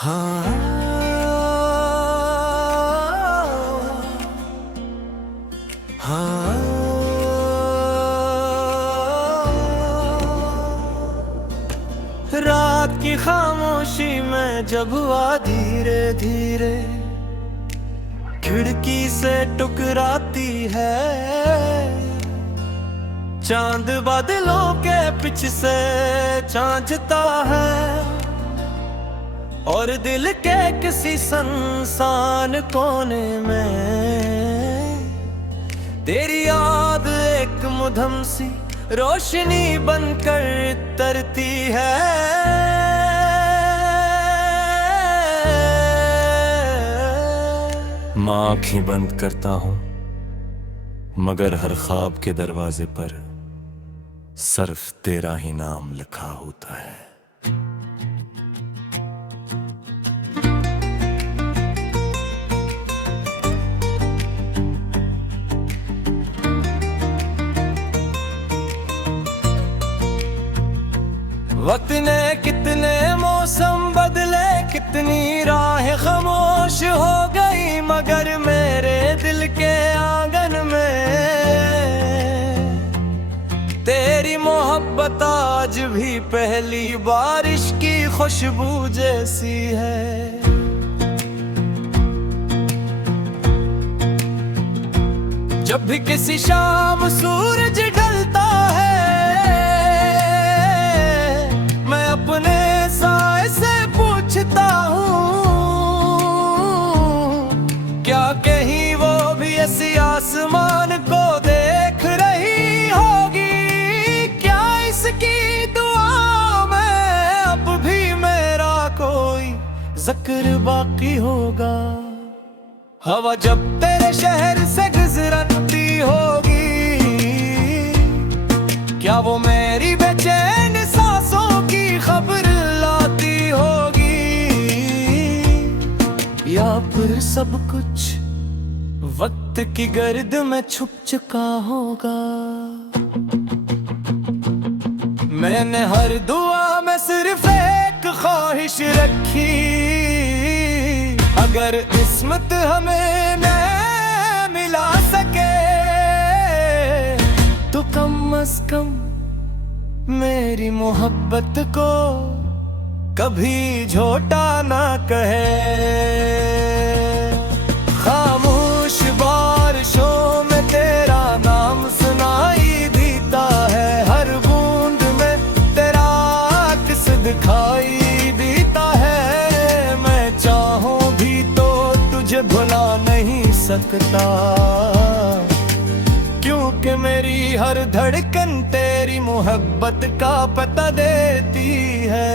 हाँ हाँ रात की खामोशी में जब हुआ धीरे धीरे खिड़की से टकराती है, चांद बादलों के पीछे से चांचता है और दिल के किसी सुनसान कोने में तेरी याद एक मुधम सी रोशनी बनकर तरती है। मैं आँखें बंद करता हूँ मगर हर ख्वाब के दरवाजे पर सिर्फ तेरा ही नाम लिखा होता है। वक्त ने कितने मौसम बदले, कितनी राहें खामोश हो गई, मगर मेरे दिल के आंगन में तेरी मोहब्बत आज भी पहली बारिश की खुशबू जैसी है। जब भी किसी शाम सूरज ढलता है मैं अपने साए से पूछता हूँ क्या कहीं वो भी ऐसी आसमान को देख रही होगी, क्या इसकी दुआ में अब भी मेरा कोई जिक्र बाकी होगा। हवा जब तेरे शहर से गुजरती होगी क्या वो मेरी बेचैन सांसों की खबर लाती होगी, या फिर सब कुछ वक्त की गर्द में छुप चुका होगा। मैंने हर दुआ में सिर्फ एक ख्वाहिश रखी, अगर किस्मत हमें न मिला सके तो कम से कम मेरी मोहब्बत को कभी झोटा ना कहे। खामोश बारिशों में तेरा नाम सुनाई देता है, हर बूंद में तेरा अक्स दिखाई देता है। मैं चाहूं भी तो तुझे भुला नहीं सकता, क्योंकि मेरी हर धड़कन तेरी मोहब्बत का पता देती है।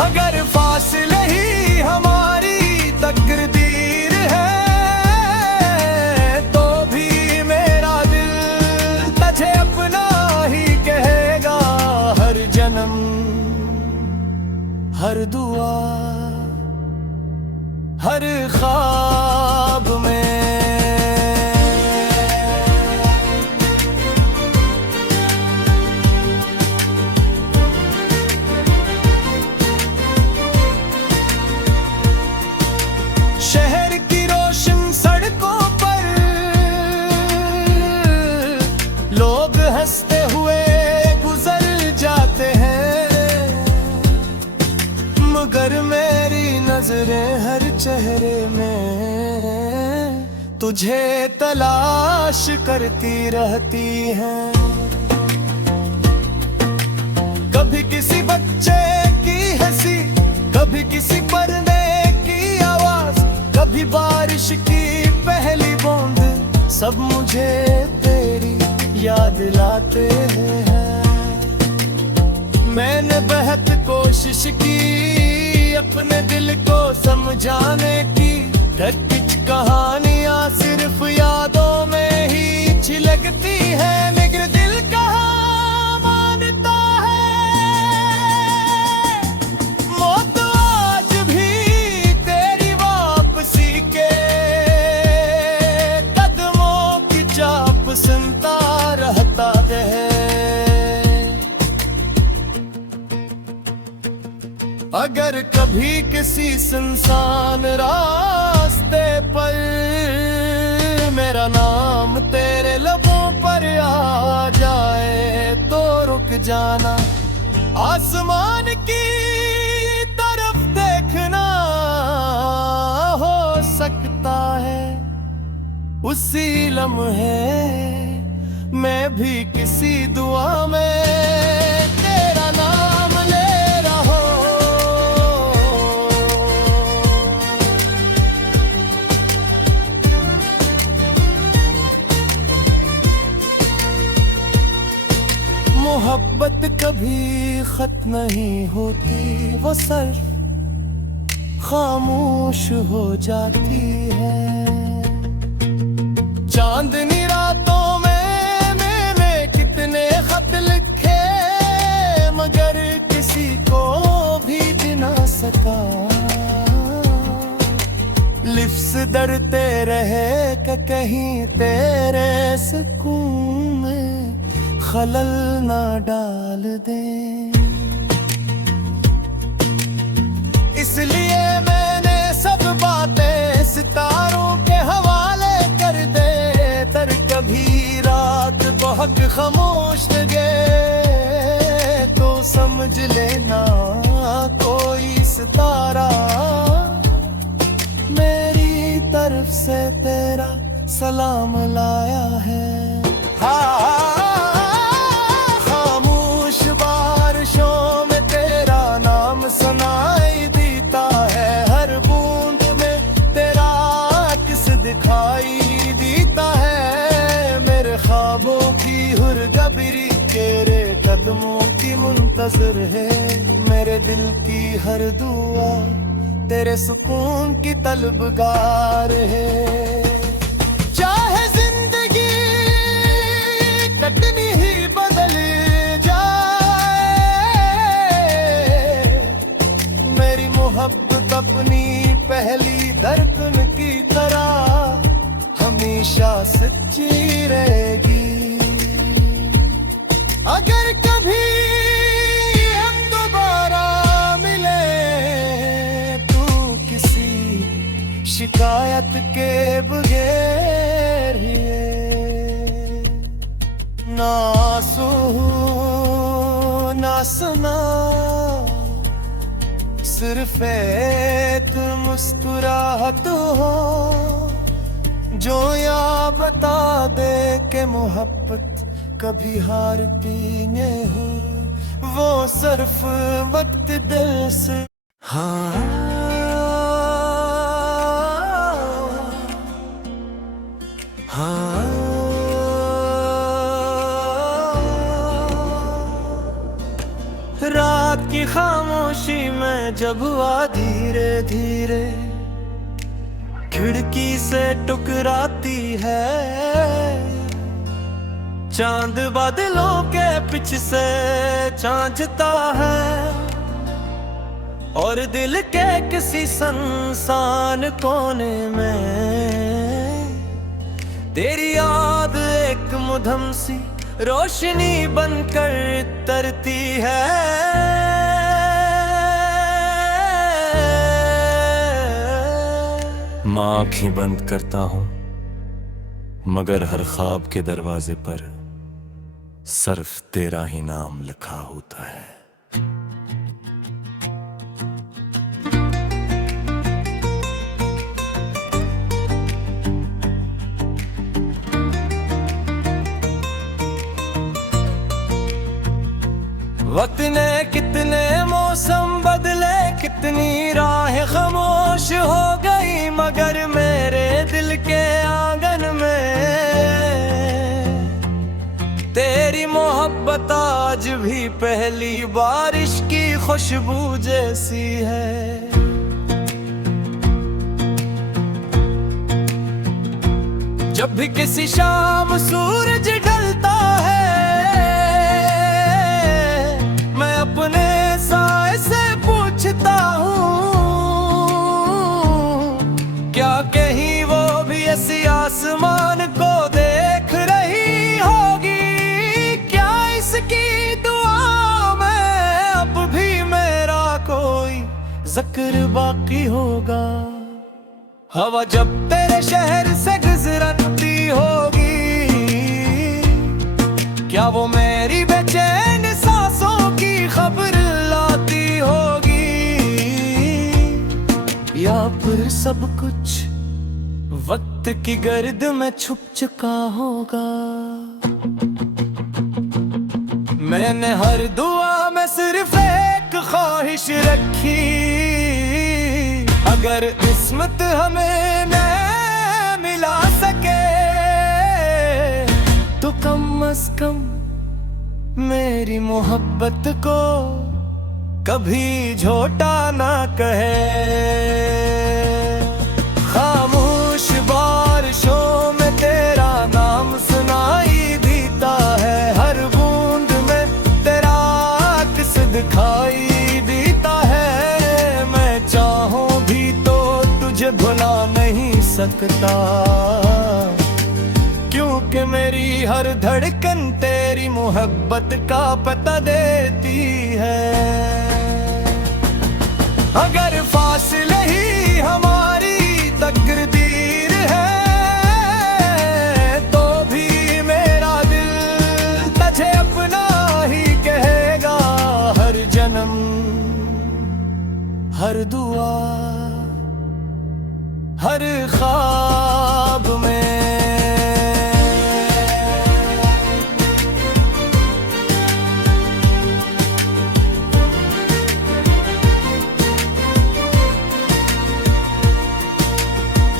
अगर फासले ही हमारी तकदीर है तो भी मेरा दिल तुझे अपना ही कहेगा। हर जन्म हर दुआ हर ख्वाब में शहर की रोशन सड़कों पर लोग हंसते हुए गुजर जाते हैं, मगर मेरी नजरें हर चेहरे में तुझे तलाश करती रहती हैं। कभी किसी बच्चे की हंसी, कभी किसी परने की आवाज, कभी बारिश की पहली बूंद, सब मुझे तेरी याद लाते हैं। मैंने बेहद कोशिश की अपने दिल को समझाने की, कुछ कहानियां सिर्फ यादों में ही छिलकती है, मगर दिल कहाँ मानता है। मौत आज भी तेरी वापसी के कदमों की चाप सुनता रहता है। अगर कभी किसी सुनसान रास्ते पर मेरा नाम तेरे लबों पर आ जाए तो रुक जाना, आसमान की तरफ देखना। हो सकता है उसी लम्हे मैं भी किसी दुआ में तेरा नाम ले रहा हूं। मोहब्बत कभी खत्म नहीं होती, वो सिर्फ खामोश हो जाती है। चांदनी रातों में मैंने कितने खत लिखे, मगर किसी को भेज ना सका। लिफ्स डरते रहे कि कहीं तेरे सुकून में खलल ना डाल दे। इसलिए मैंने सब बातें सितारों के हवाले कर दे। तर कभी रात बहुत खामोश लगे तो समझ लेना कोई सितारा मेरी तरफ से तेरा सलाम लाया है। खामोश बारिशों में तेरा नाम सुनाई देता है, हर बूंद में तेरा अक्स दिखाई देता है। मेरे ख्वाबों की हुरगबरी तेरे कदमों की मुंतजर है, मेरे दिल की हर दुआ तेरे सुकून की तलबगार है। चाहे जिंदगी कटनी ही बदल जाए, मेरी मोहब्बत अपनी पहली धड़कन की तरह हमेशा सच्ची रहेगी। अगर कभी हम दोबारा मिले तू किसी शिकायत के बगैर ही ना सुन ना सुना, सिर्फ एक मुस्कुराहट हो जो या बता दे के मोहब्बत कभी हारती नहीं हो। वो सिर्फ वक्त दिल से रात की खामोशी में जब हुआ धीरे धीरे खिड़की से टकराती है, चांद बादलों के पीछे से चांचता है और दिल के किसी सुनसान कोने में तेरी याद एक मुधम सी रोशनी बनकर तरती है। मैं आँखें बंद करता हूँ मगर हर ख्वाब के दरवाजे पर सिर्फ तेरा ही नाम लिखा होता है। वक्त ने कितने मौसम बदले, कितनी राहें खामोश हो गई, मगर मेरे दिल के आंगन में तेरी मोहब्बत आज भी पहली बारिश की खुशबू जैसी है। जब भी किसी शाम सूरज ढलता है मैं अपने साए से पूछता हूँ क्या कहीं वो भी ऐसी आसमान को देख रही होगी। क्या इसकी दुआ में अब भी मेरा कोई जिक्र बाकी होगा। हवा जब तेरे शहर से गुजरती होगी, क्या वो मेरी बेचैन सांसों की खबर लाती होगी, या फिर सब कुछ वक्त की गर्द में छुप चुका होगा। मैंने हर दुआ में सिर्फ एक ख्वाहिश रखी, अगर किस्मत हमें न मिला सके तो कम से कम मेरी मोहब्बत को कभी झोटा ना कहे। खामोश बारिशों में तेरा नाम सुनाई देता है, हर बूंद में तेरा अक्स दिखाई देता है। मैं चाहूं भी तो तुझे भुला नहीं सकता, क्योंकि मेरी हर धड़कन तेरी मोहब्बत का पता देती है। अगर फासले ही हमारी तकदीर है तो भी मेरा दिल तुझे अपना ही कहेगा। हर जन्म हर दुआ हर ख्वाब में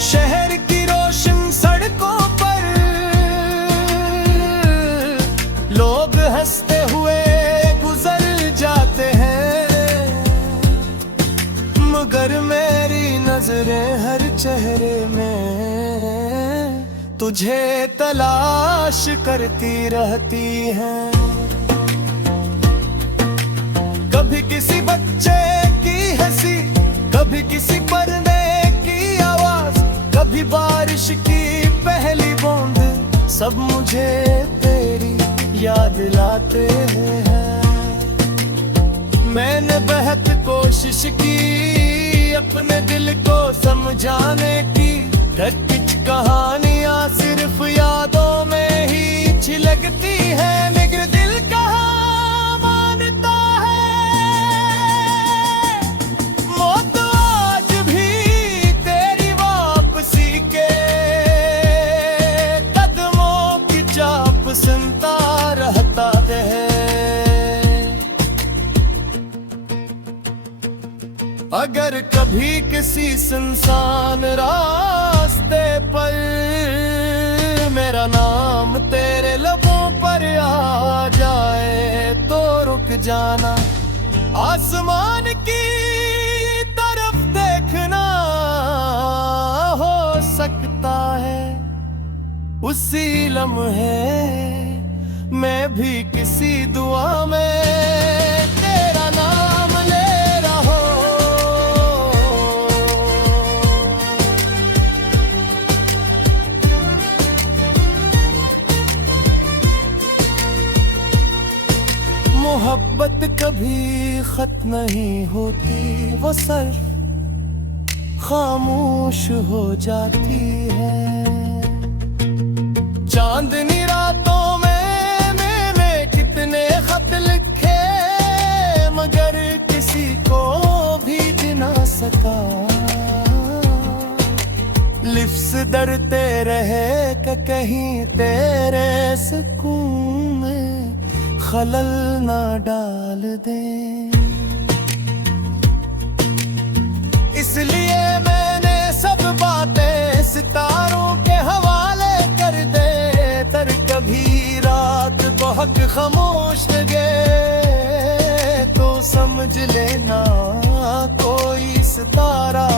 शहर की रोशन सड़कों पर लोग हंसते हुए गुजर जाते हैं, मगर मेरी नजरें हर चेहरे में तुझे तलाश करती रहती हैं। कभी किसी बच्चे की हंसी, कभी किसी परिंदे की आवाज, कभी बारिश की पहली बूंद, सब मुझे तेरी याद लाते हैं। मैंने बेहद कोशिश की अपने दिल को समझाने की, कुछ कहानियां सिर्फ यादों में ही छिलकती है, मगर दिल कहाँ मानता है। मौत आज भी तेरी वापसी के कदमों की चाप सुनता रहता है। अगर कभी किसी सुनसान रास्ते पर मेरा नाम तेरे लबों पर आ जाए तो रुक जाना, आसमान की तरफ देखना। हो सकता है उसी लम्हे मैं भी किसी दुआ में तेरा नाम ले रहा हूं। मोहब्बत कभी खत्म नहीं होती, वो सिर्फ खामोश हो जाती है। चांदनी रातों में मैंने कितने खत लिखे, मगर किसी को भी ना सका। लिफ्स डरते रहे कि कहीं तेरे सुकून में खलल ना डाल दे, इसलिए मैंने सब बातें सितारों के हवाले कर दे। पर कभी रात बहुत खामोश लगे तो समझ लेना कोई सितारा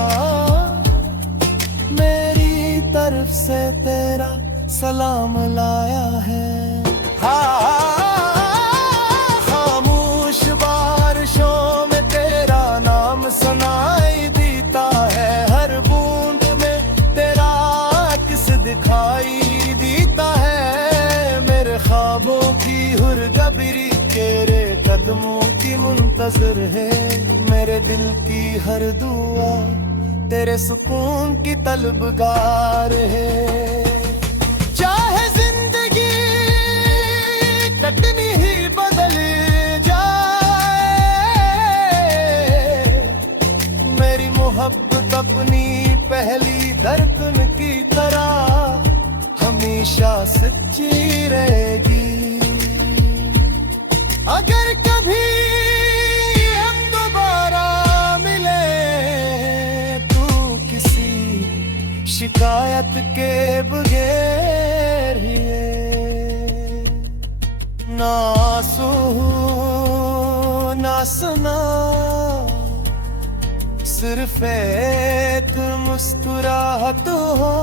मेरी तरफ से तेरा सलाम लाया है। खामोश बारिशों में तेरा नाम सुनाई देता है, हर बूंद में तेरा अक्स दिखाई देता है। मेरे ख्वाबों की हुरगबरी तेरे कदमों की मुंतजर है, मेरे मेरे दिल की हर दुआ तेरे सुकून की तलबगार है। चाहे जिंदगी कटनी ही बदल जाए, मेरी मोहब्बत अपनी पहली धड़कन की तरह हमेशा सच्ची रहेगी। अगर कभी हम दोबारा मिले तू किसी शिकायत के बगैर ही ना सुन ना सुना, सिर्फ एक मुस्कुराहट हो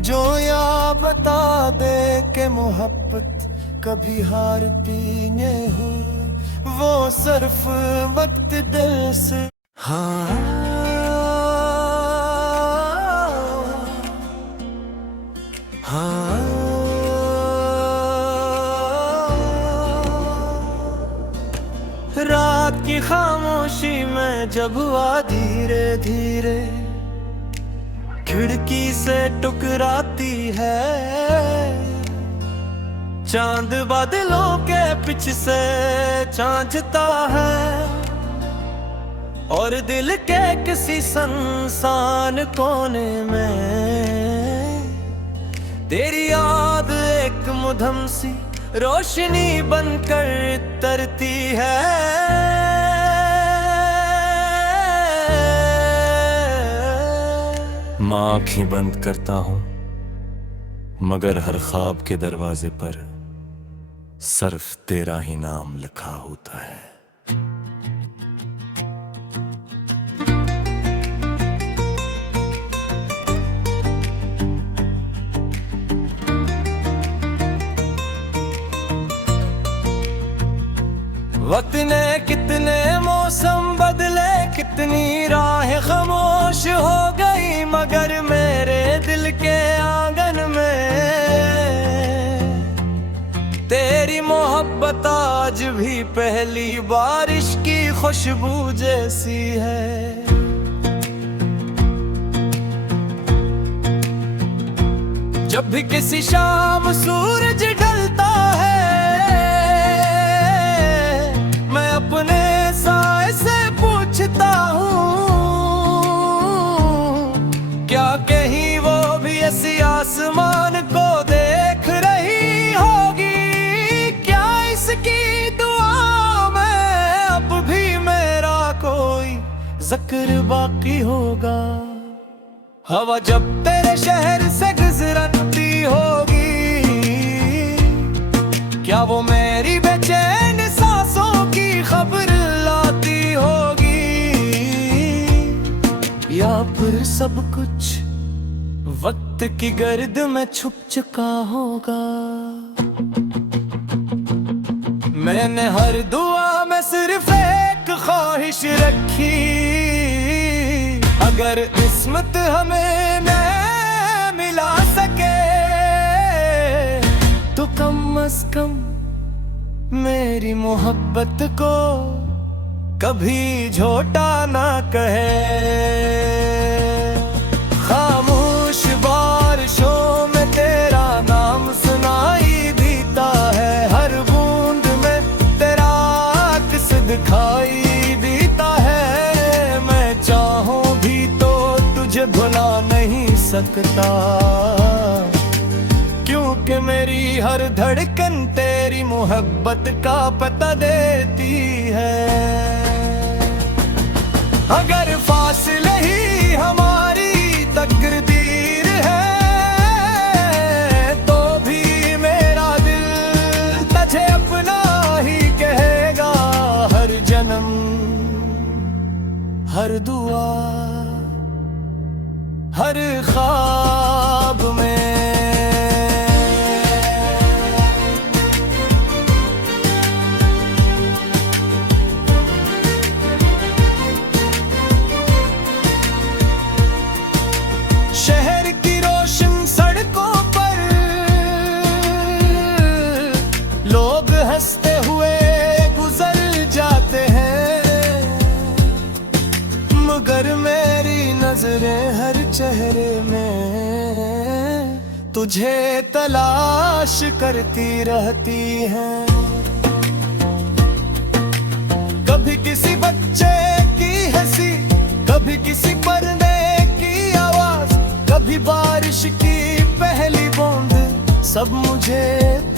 जो या बता दे के मोहब्बत कभी हारती न हो, वो सिर्फ वक्त दिल से। हाँ हाँ रात की खामोशी में जब हुआ धीरे धीरे खिड़की से टकराती है, चांद बादलों के पीछे से चांचता है और दिल के किसी सुनसान कोने में तेरी याद एक मुधम सी रोशनी बनकर तरती है। मैं आँखें बंद करता हूँ मगर हर ख्वाब के दरवाजे पर सिर्फ तेरा ही नाम लिखा होता है। वक्त ने कितने मौसम बदले, कितनी राहें खामोश हो गई, मगर मेरे दिल के आंगन में तेरी मोहब्बत आज भी पहली बारिश की खुशबू जैसी है। जब भी किसी शाम सूरज ढलता है मैं अपने साए से पूछता हूँ क्या कहीं वो भी ऐसी आसमान को देख रही होगी, क्या इसकी दुआ में अब भी मेरा कोई जिक्र बाकी होगा। हवा जब तेरे शहर से गुजरती होगी क्या वो मेरी बेचैन सांसों की खबर लाती होगी, या फिर सब कुछ वक्त की गर्द में छुप चुका होगा। मैंने हर दुआ में सिर्फ एक ख्वाहिश रखी, अगर किस्मत हमें न मिला सके तो कम से कम मेरी मोहब्बत को कभी झोटा ना कहे। खामोश बारिशों में तेरा नाम सुनाई देता है, हर बूंद में तेरा अक्स दिखाई देता है। मैं चाहूं भी तो तुझे भुला नहीं सकता, क्योंकि मेरी हर धड़कन तेरी मोहब्बत का पता देती है। अगर फासले ही हमारी तकदीर है तो भी मेरा दिल तुझे अपना ही कहेगा। हर जन्म हर दुआ हर ख्वाब में शहर की रोशन सड़कों पर लोग हंसते हुए गुजर जाते हैं, मगर मेरी नजरें हर चेहरे में तुझे तलाश करती रहती हैं। कभी किसी बच्चे की हंसी, कभी किसी परने की आवाज, कभी बारिश की पहली बूंद, सब मुझे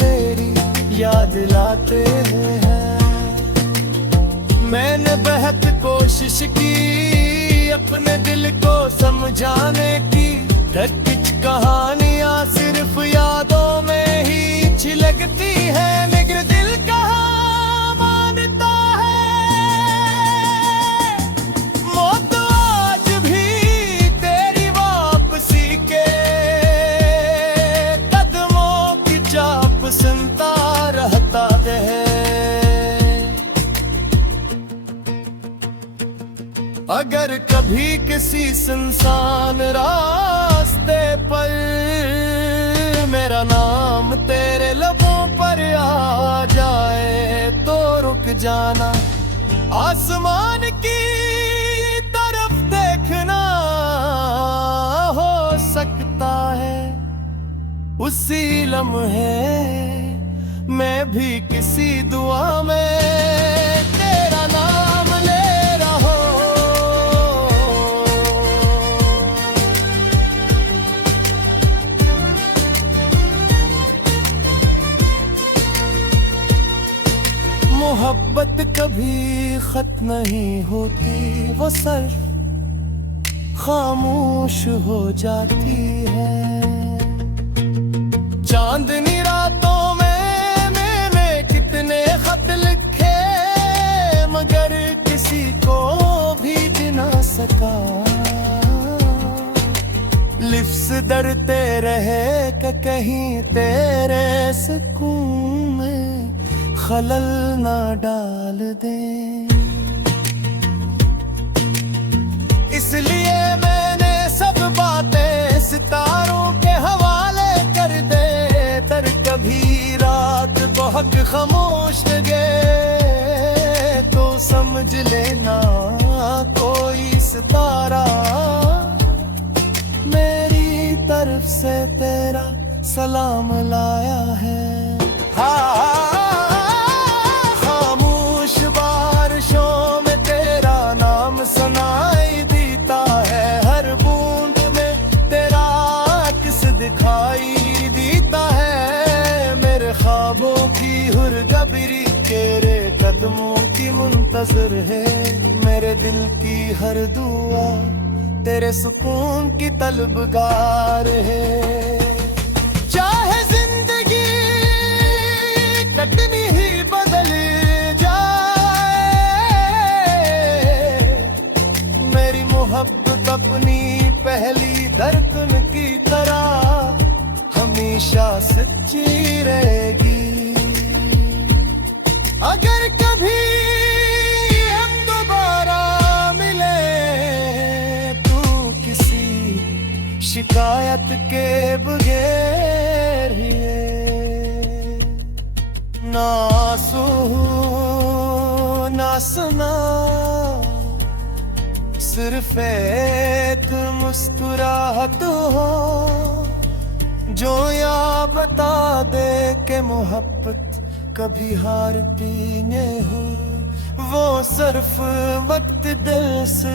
तेरी याद लाते हैं। मैंने बेहद कोशिश की अपने दिल को समझाने की, कुछ कहानियां सिर्फ यादों में ही छिलकती है, मगर दिल कहाँ मानता है। मौत आज भी तेरी वापसी के कदमों की चाप सुनता रहता है। अगर कभी किसी सुनसान रास्ते पर मेरा नाम तेरे लबों पर आ जाए तो रुक जाना, आसमान की तरफ देखना। हो सकता है उसी लम्हे मैं भी किसी दुआ में तेरा नाम ले रहा हूं। मोहब्बत कभी खत्म नहीं होती, वो सिर्फ खामोश हो जाती है। चांदनी रातों में मैंने कितने खत लिखे, मगर किसी को भी ना सका। लिफ्स डरते रहे कि कहीं तेरे सुकून में खलल ना डाल दे। इसलिए मैंने सब बातें सितारों के हवाले कर दे। तर कभी रात बहुत खामोश लगे तो समझ लेना कोई सितारा मेरी तरफ से तेरा सलाम लाया है। हाँ, सुनाई देता है हर बूंद में तेरा किस दिखाई देता है। मेरे ख्वाबों की हुरगबरी तेरे कदमों की मुंतजर है। मेरे दिल की हर दुआ तेरे सुकून की तलबगार है। चाहे जिंदगी कटनी ही बदल मोहब्बत अपनी पहली धड़कन की तरह हमेशा सच्ची रहेगी। अगर कभी हम दोबारा मिले तू किसी शिकायत के बगैर ही ना ना सुना, सिर्फ एक मुस्कुराहट हो जो या बता दे के मोहब्बत कभी हारती नहीं हो। वो सिर्फ वक्त दिल से